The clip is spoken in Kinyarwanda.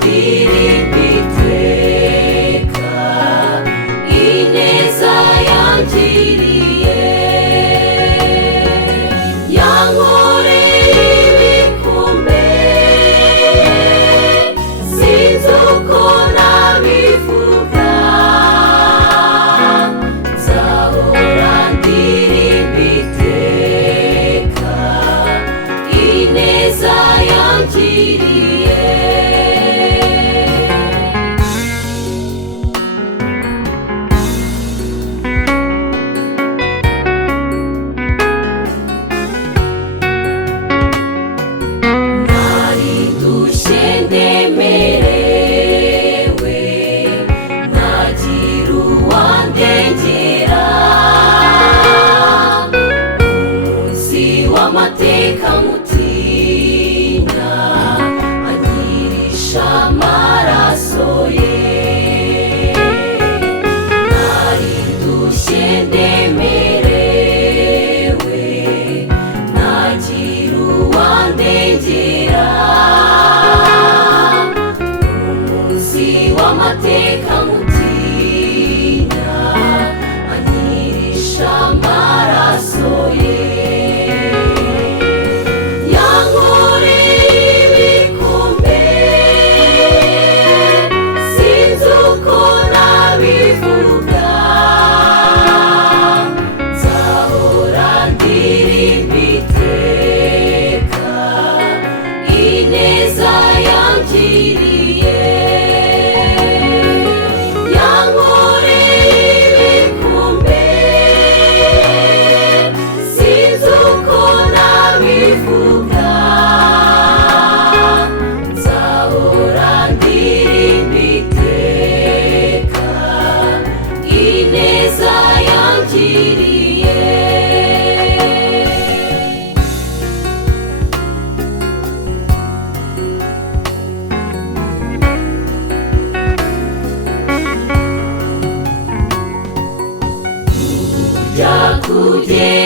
ndirimba iteka ineza yangiriye. Yankoreye ibikomeye sinzi uko nabivuga, nzahora ndirimba iteka ineza yangiriye. Nari ndushye ndemerewe ntagira uwandengera, umunsi w'amateka mutinya anyirisha amaraso ye. Nari ndushye ndemerewe ntagira uwandengera, umunsi w'amateka mutinya anyirisha amaraso ye. Yankoreye ibikomeye sinzi uko nabivuga, nzahora ndirimba iteka ineza yangiriye. Yankoreye ibikomeye sinzi uko nabivuga, nzahora ndirimba iteka ineza yangiriye. Burya kugenda